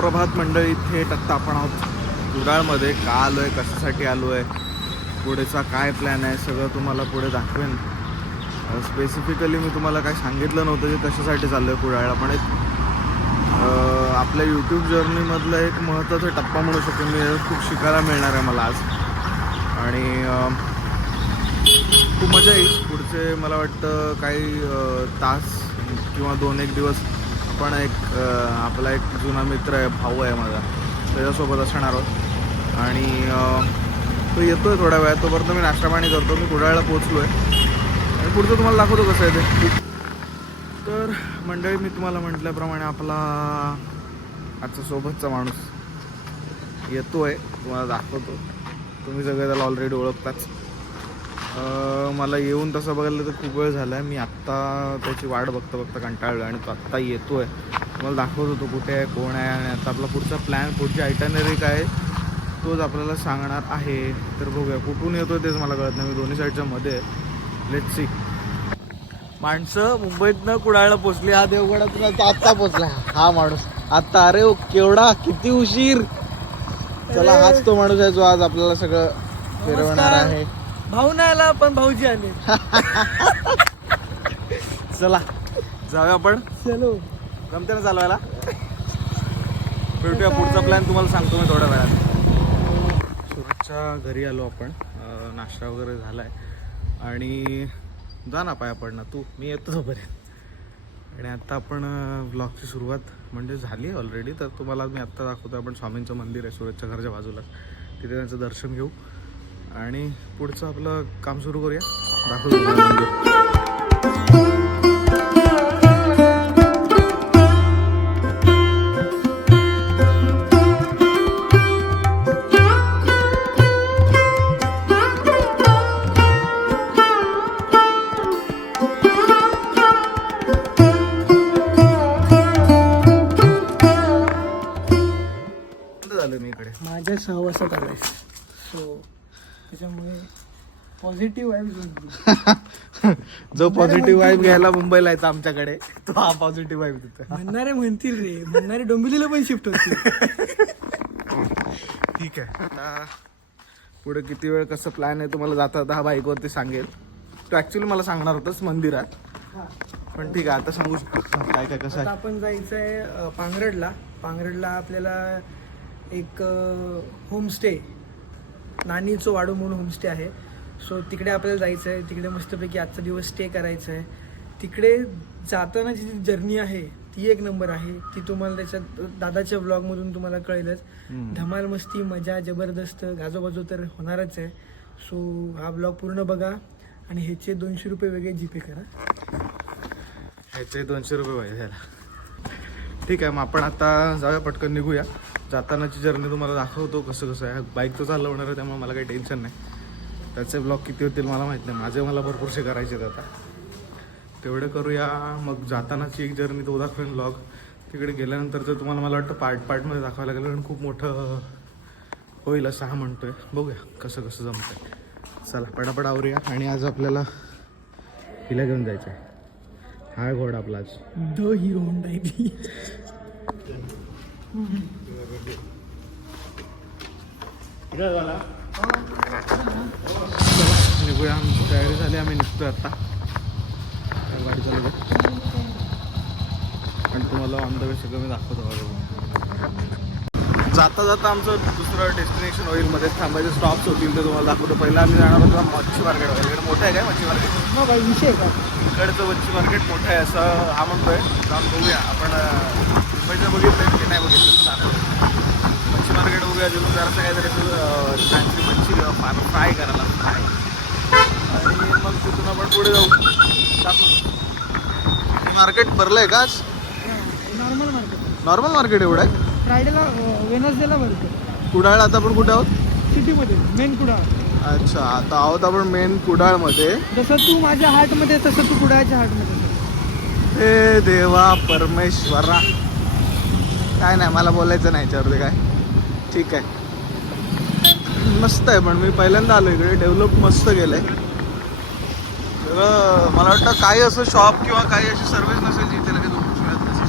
सुप्रभात मंडळी थेट आत्ता आपण आहोत कुडाळमध्ये. का आलो आहे कशासाठी आलो आहे पुढेचा काय प्लॅन आहे? सगळं तुम्हाला पुढे दाखवेन. स्पेसिफिकली मी तुम्हाला काय सांगितलं नव्हतं की कशासाठी चाललो आहे कुडाळला पण एक आपल्या यूट्यूब जर्नीमधलं एक महत्त्वाचा टप्पा म्हणू शकतो. मी खूप शिकायला मिळणार आहे मला आज. आणि खूप मजा येईल. पुढचे मला वाटतं काही तास किंवा दोन एक दिवस पण एक आपला एक जुना मित्र आहे भाऊ आहे माझा. त्याच्यासोबत असणार आहोत. आणि तो येतो आहे थोड्या वेळात तोपर्यंत मी नाश्ता पाणी करतो. मी कुडाळला पोचलो आहे आणि पुढचं तुम्हाला दाखवतो कसं आहे ते. तर मंडळी मी तुम्हाला म्हटल्याप्रमाणे आपला आजचा सोबतचा माणूस येतो आहे तुम्हाला दाखवतो. तुम्ही सगळे त्याला ऑलरेडी ओळखताच. मला येऊन तसं बघायला तर खूप वेळ झाला आहे मी आत्ता त्याची वाट बघता बघता कंटाळलो आणि तो आत्ता येतो आहे तुम्हाला दाखवतो तो कुठे आहे कोण आहे आणि आता आपला पुढचा प्लॅन पुढची आयटनरी काय तोच आपल्याला सांगणार आहे. तर बघूया कुठून येतो तेच मला कळत नाही. मी दोन्ही साईडच्या मध्ये लेट सी माणसं मुंबईतनं कुडाळला पोचली. हा देवगडातून तो आत्ता पोचला. हा माणूस. आत्ता अरे ओ, केवढा किती उशीर. चला हाच तो माणूस आहे जो आज आपल्याला सगळं फिरवणार. आहे. भाऊ नाही आला पण भाऊजी आले. चला जाऊया आपण. चलो. जमते ना चालवायला? भेटूया पुढचा प्लॅन तुम्हाला सांगतो मी थोड्या वेळात. सुरतच्या घरी आलो आपण. नाश्ता वगैरे झालाय. आणि जा ना पाया पडणं. तू मी येतो तोपर्यंत आणि आता आपण ब्लॉगची सुरुवात म्हणजे झाली आहे ऑलरेडी तर तुम्हाला मी आत्ता दाखवतो आपण स्वामींचं मंदिर आहे सुरतच्या घरच्या बाजूला तिथे त्यांचं दर्शन घेऊ. आणि पुढचं आपलं काम सुरू करूया. दाखवतो माझ्या सहवासात आलाय सो त्याच्यामुळे पॉझिटिव्ह आहे जो पॉझिटिव्ह वाईब घ्यायला मुंबईला येतो आमच्याकडे तो हा पॉझिटिव्ह वाईब देतो म्हणणारे म्हणतील रे. म्हणणारे डोंबिवलीला पण शिफ्ट होतील. ठीक आहे. आता पुढे किती वेळ कसं प्लॅन आहे तुम्हाला जाता जाता हा बाईकवरती सांगेल. तो ऍक्च्युली मला सांगणार होताच मंदिरात. पण ठीक आहे आता सांगू शकतो. काय काय कसं आपण जायचं आहे पांगरडला. पांगरडला आपल्याला एक होमस्टे नानीचं वाडू म्हणून होमस्टे आहे. सो तिकडे आपल्याला जायचं आहे तिकडे मस्तपैकी आजचा दिवस स्टे करायचा आहे तिकडे जातानाची जी जर्नी आहे ती एक नंबर आहे. ती तुम्हाला त्याच्यात दादाच्या ब्लॉगमधून तुम्हाला कळेलच. धमाल मस्ती मजा जबरदस्त गाजोबाजू तर होणारच आहे. सो हा ब्लॉग पूर्ण बघा आणि ह्याचे दोनशे रुपये वेगळे जीपे करा. ह्याचे दोनशे रुपये पाहिजे ह्याला ठीक आहे मग आपण आता जाऊया पटकन निघूया. जातानाची जर्नी तुम्हाला दाखवतो कसं कसं आहे. बाईक तर चालवणार आहे त्यामुळे मला काही टेन्शन नाही. त्याचे ब्लॉग किती होतील मला माहीत नाही. माझे मला भरपूरसे करायचे आहेत आता. तेवढे करूया. मग जातानाची एक जर्नी तो दाखवेन ब्लॉग तिकडे गेल्यानंतर तर तुम्हाला मला वाटतं पार्ट पार्टमध्ये दाखवायला लागेल कारण खूप मोठं होईल असं हा म्हणतोय. बघूया कसं कसं जमतंय. चला पटापट आवरूया. आणि आज आपल्याला हिला घेऊन जायचं आहे हा घोडा आपला आज. द हिरो होंडा आहे निघूया आमची तयारी झाली आम्ही निघतोय आता. गाडी चालू. आणि तुम्हाला ऑन द वे सगळं मी दाखवतो. जाता जाता आमचं दुसरं डेस्टिनेशन होईल मध्ये थांबायचे स्टॉप्स होतील ते तुम्हाला दाखवतो. पहिला आम्ही जाणार होतो मच्छी मार्केट वगैरे. इकडे मोठं आहे काय मच्छी मार्केट विषय का? इकडचं मच्छी मार्केट मोठं आहे असं हा म्हणतोय. जाऊन बघूया. आपण मुंबईचं बघितलं की नाही बघितलं मार्केट बघूया तिथून जरासं काहीतरी छानशी मच्छी फार फ्राय करायला फ्राय आणि मग तिथून आपण पुढे जाऊ. मार्केट भरलंय का आज? Normal market. नॉर्मल मार्केट एवढं आहे? फ्रायडेला वेनसडेला भरतो कुडाळ आता आपण कुठे आहोत? सिटीमध्ये मेन कुडा अच्छा आता आहोत आपण मेन कुडाळमध्ये. जसं तू माझ्या हार्टमध्ये आहे, तसं तू कुडाळच्या हार्टमध्ये. आहे. हे देवा परमेश्वरा. काय नाही मला बोलायचं नाही याच्यावरती काय. ठीक आहे. मस्त आहे पण मी पहिल्यांदा आलो इकडे. डेव्हलप मस्त केलंय. सगळं मला वाटतं काही असं शॉप किंवा काही अशी सर्व्हिस नसेल जिथे लगेच मिळत म्हणता?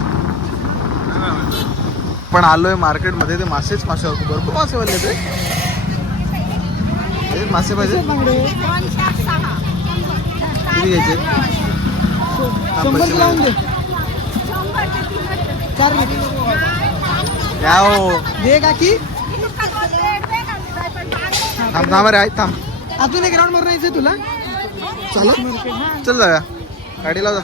आपण आलोय मार्केटमध्ये ते मासेच मासे होते भरपूर मासे वाढले ते मासे पाहिजे. किती घ्यायचे? हा. या हो. घे काकी. थांब थांब रे आई थांब. अजून एक राऊंड मारून यायचं तुला. चालत चल जाऊया. गाडी लाव जा.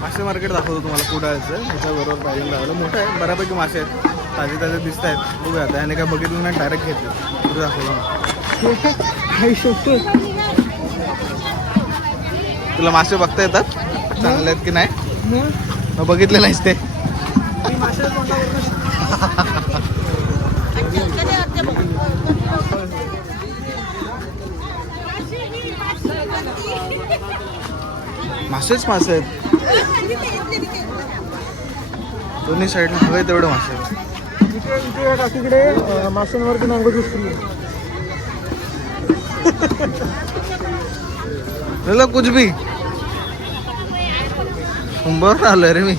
मासे मार्केट दाखवतो तुम्हाला कुडाळचं. ह्याच्याबरोबर पाहिजे लावलं. मोठं आहे. बऱ्यापैकी मासे आहेत. ताजे ताजे दिसत आहेत. बघूया. आता याने काय बघितलं नाही डायरेक्ट घेतलं. पुढे दाखवलं तुला मासे बघता येतात? चांगले आहेत की नाही? बघितले नाहीस ते. मासेच मासे आहेत. दोन्ही साईडला हवे तेवढे मासे आहेत. अं, माशांवरती आहे झालं कुछ भी. मुंबईवर आलोय रे मी.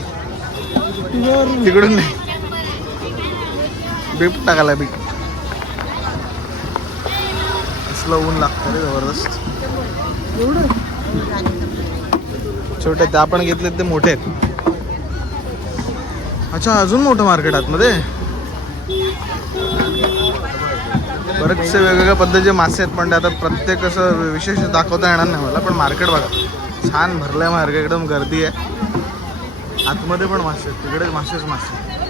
तिकडून नाही. बीप टाकायला बीप. असलं ऊन लागतं रे जबरदस्त. एवढं छोटे ते आपण घेतले ते मोठे आहेत. अच्छा अजून मोठं मार्केट आतमध्ये? बरेचसे वेगवेगळ्या पद्धतीचे मासे आहेत पण ते आता प्रत्येक असं विशेष दाखवता येणार नाही मला पण मार्केट बघा. छान भरलंय मार्केट एकदम गर्दी आहे. आतमध्ये पण मासे आहेत तिकडेच मासेच मासे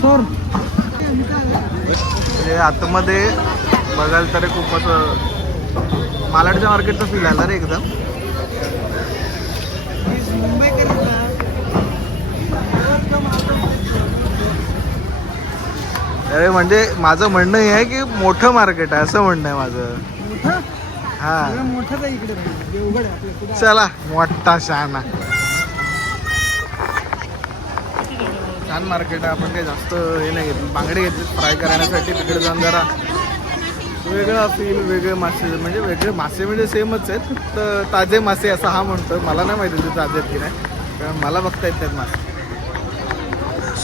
सोर म्हणजे आतमध्ये बघायला तरी खूप असं मालाडच्या मार्केटचा फील आला रे एकदम. अरे म्हणजे माझं म्हणणं हे आहे की मोठं मार्केट आहे असं म्हणणं आहे माझं. मोठं? हा. कुठं चला मोठा शहाणा. छान मार्केट आहे. आपण काही जास्त हे नाही घेतलं बांगडे घेतले फ्राय करण्यासाठी. तिकडे जाऊन जरा वेगळा फील वेगळे मासे. म्हणजे वेगळे मासे म्हणजे सेमच आहेत. तर ताजे मासे असं हा म्हणतो मला नाही माहिती ते ताजे आहेत की नाही. कारण मला बघता येत आहेत मासे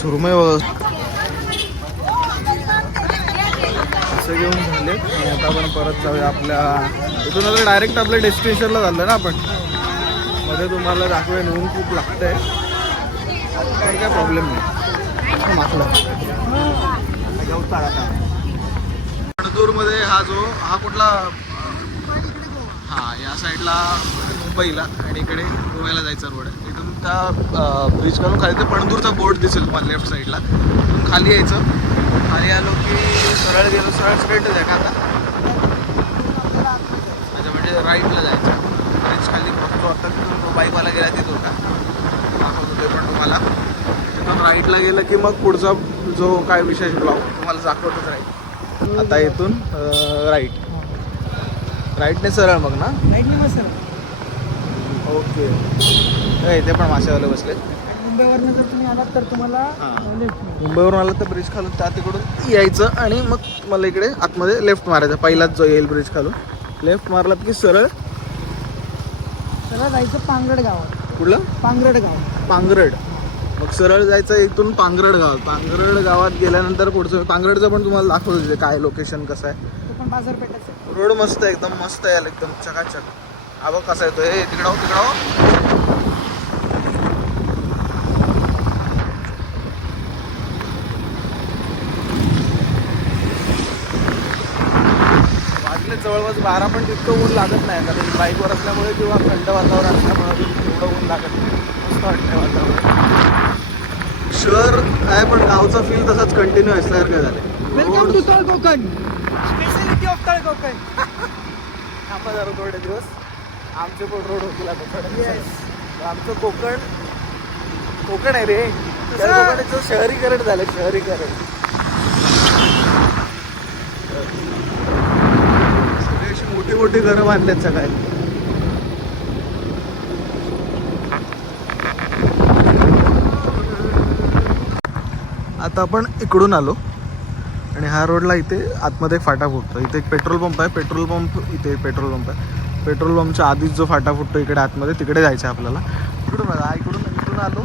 सुरमय असं घेऊन झाले. आणि आता आपण परत जाऊया आपल्या इथून आता डायरेक्ट आपल्या डेस्टिनेशनला झालं ना आपण. मध्ये तुम्हाला दाखवेन. ऊन खूप लागतंय. काही काय प्रॉब्लेम नाही. मध्ये हा जो हा कुठला हा या साईडला मुंबईला आणि इकडे गोव्याला जायचा रोड आहे. इथून त्या ब्रिज घालून खाली ते पणदूरचा बोर्ड दिसेल तुम्हाला लेफ्ट साईडला खाली यायचं. खाली आलो की सरळ गेलो सरळ स्ट्रेट आहे का आता. अच्छा म्हणजे राईटला जायचं. ब्रिज खाली बघतो आता बाईकवाला गेला तिथून का? दाखवतो ते पण तुम्हाला. तिथून राईटला गेलं की मग पुढचा जो काय विशेष ब्लॉग तुम्हाला दाखवतच राहील आता इथून राईट. राईटने सरळ मग ना? लाईटली मसाला ओके. इथे पण मासेवाले बसले. मुंबईवरनं जर तुम्ही आलात तर तुम्हाला मुंबईवरून आलं तर ब्रिज खालून त्या तिकडून यायचं आणि मग मला इकडे आतमध्ये लेफ्ट मारायचा. पहिलाच जो येईल ब्रिज खालून. लेफ्ट मारलात की सरळ? त्याला जायचं पांगरड गावात. कुठलं? पांगरड गाव. पांगरड. मग सरळ जायचं इथून पांगरड गावात पांगरड गावात गेल्यानंतर पुढचं पांगरडचं पण तुम्हाला दाखवतो तिथे काय लोकेशन कसं आहे. ते पण बाजारपेठाचं आहे. रोड मस्त आहे एकदम मस्त आहे एकदम चकाचक. बघ कसा येतो हे तिकडं तिकडं जवळपास बारा पण तितकं ऊन लागत नाही कारण बाईकवर असल्यामुळे किंवा थंड वातावरण असल्यामुळे तेवढं ऊन लागत नाही. मस्त वाटतं वातावरण. शहर आहे पण गावचा फील तसाच कंटिन्यू असल्यासारखं झालं वेलकम टू तळ कोकण स्पेशालिटी ऑफ तळ कोकण थांबा जरा थोडे दिवस. आमचे पण रोड होतील आता. आमचं कोकण कोकण आहे रे. त्या कोकणाचं शहरीकरण झालं शहरीकरण. सगळी अशी मोठी मोठी घरं बांधल्यात सगळ्या आता आपण इकडून आलो आणि ह्या रोडला इथे आतमध्ये फाटा फुटतो. इथे एक पेट्रोल पंप आहे. पेट्रोल पंप इथे पेट्रोल पंप आहे. पेट्रोल पंपच्या आधीच जो फाटा फुटतो इकडे आतमध्ये तिकडे जायचं आहे आपल्याला. इकडून बघा, इकडून इकडून आलो.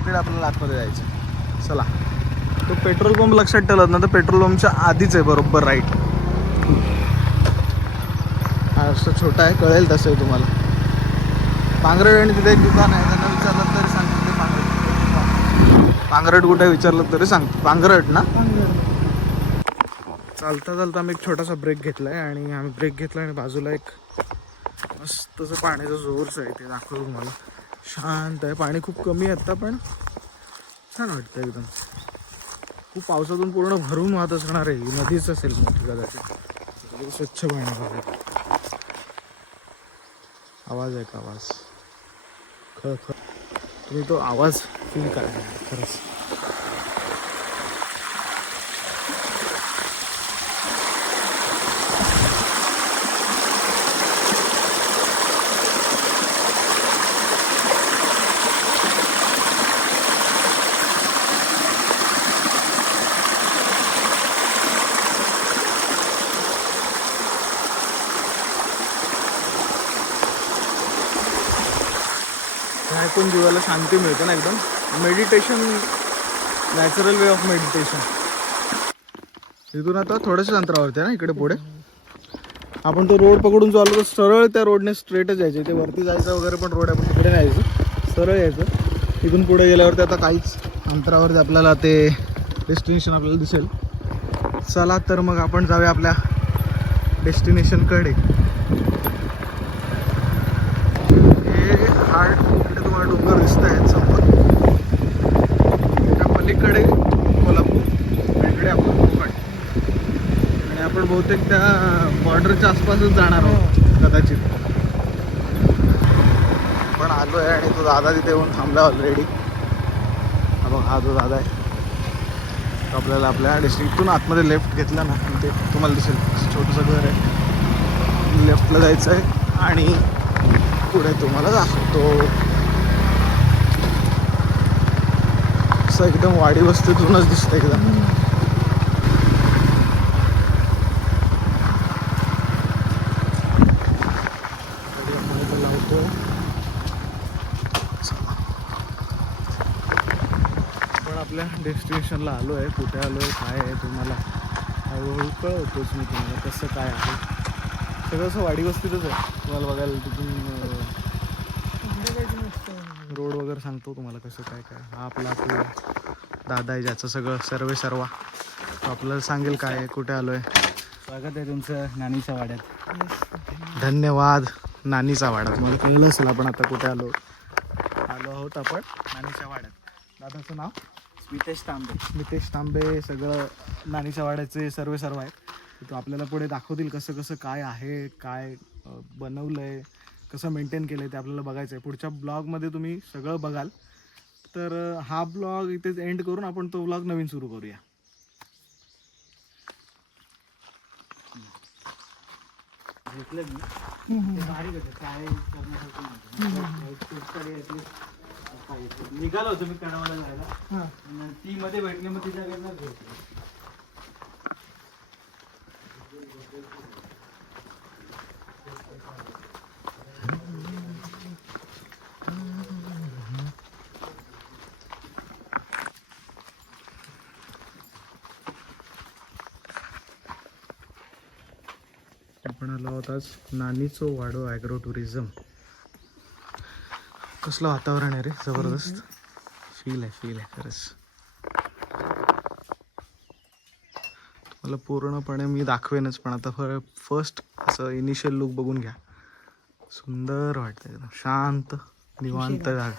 इकडे आपल्याला आतमध्ये जायचं आहे. चला. तो पेट्रोल पंप लक्षात ठेवलात ना तर पेट्रोल पंपच्या आधीच आहे बरोबर राईट हा असं छोटा आहे. कळेल तसं आहे तुम्हाला. पांगरड आणि तिथे एक दुकान आहे त्यांना विचारलं तरी सांगतो ते पांघरट पांगरट कुठे विचारलं तरी सांगतो. पांगरट ना? चालता चालता आम्ही एक छोटासा ब्रेक घेतला आहे आणि आम्ही ब्रेक घेतला आणि बाजूला एक मस्त असं पाण्याचा जोरच आहे ते दाखवतो तुम्हाला. शांत आहे. पाणी खूप कमी आहे आता पण छान वाटतं एकदम. खूप पावसातून पूर्ण भरून वाहत असणार आहे. नदीच असेल मोठी कदाचित. एकदम स्वच्छ पाणी आवाज आहे का आवाज? ख ख. तुम्ही तो आवाज फील करा खरंच ऐकून जीवाला शांती मिळते ना एकदम. Meditation natural way of meditation इथून आता थोड्याशा अंतरावरती आहे ना इकडे पुढे. आपण तो रोड पकडून चाललो तर सरळ त्या रोडने स्ट्रेटच यायचे ते वरती जायचं वगैरे पण रोड आहे पण तिकडे नाही यायचं सरळ यायचं. तिथून पुढे गेल्यावरती आता काहीच अंतरावरती आपल्याला ते डेस्टिनेशन आपल्याला दिसेल. चला तर मग आपण जाऊया आपल्या डेस्टिनेशनकडे हे हार्ड इकडे तुम्हाला डोंगर दिसत आहेत समोर. पलीकडे कोल्हापूर आणि इकडे आपण कोकण. आणि आपण बहुतेक त्या बॉर्डरच्या आसपासच जाणार आहोत कदाचित. पण आलो आहे आणि तो दादा तिथे येऊन थांबला ऑलरेडी बघ हा जो दादा आहे तो आपल्याला आपल्या डिस्ट्रिक्टून आतमध्ये लेफ्ट घेतला ना आणि ते तुम्हाला दिसेल छोटंसं घर आहे. लेफ्टला जायचं आहे आणि पुढे तुम्हाला दाखवतो. असं एकदम वाडी वस्तीतूनच दिसतं एकदम. आपल्या डेस्टिनेशनला आलो आहे कुठे आलो आहे काय आहे तुम्हाला? हळूहळू कळवतोच मी तुम्हाला कसं काय आहे. सगळं असं वाडी वस्तीतच आहे. तुम्हाला बघायला तिथून रोड वगैरे सांगतो तुम्हाला कसं काय काय. हा आपला तो दादा आहे ज्याचं सगळं सर्वे सर्वा. तो आपल्याला सांगेल काय कुठे आलो आहे स्वागत आहे तुमचं नानीच्या वाड्यात. धन्यवाद नानीचा वाडा तुम्हाला कळलं असेल आपण आता कुठे आलो. आलो आहोत आपण नानीच्या वाड्यात. दादाचं नाव? स्मितेश तांबे. नितेश तांबे सगळं नानीच्या वाड्याचे सर्व सर्व आहेत. तो आपल्याला पुढे दाखवतील कसं कसं काय आहे काय बनवलं आहे कसं मेंटेन केलं आहे ते आपल्याला बघायचं आहे. पुढच्या ब्लॉगमध्ये तुम्ही सगळं बघाल. तर हा ब्लॉग इथेच एंड करून आपण तो ब्लॉग नवीन सुरू करूया. निघालो होतो मी कणावाला जायला. ती मध्ये भेटली मग तिच्या आपण आलो आहोत आज नानीचो वाडो ॲग्रो टुरिझम कसलं वातावरण आहे रे? जबरदस्त. फील आहे फील आहे खरंच. तुम्हाला पूर्णपणे मी दाखवेनच पण आता फर फर्स्ट असं इनिशियल लुक बघून घ्या. सुंदर वाटतं एकदम. शांत निवांत जागा.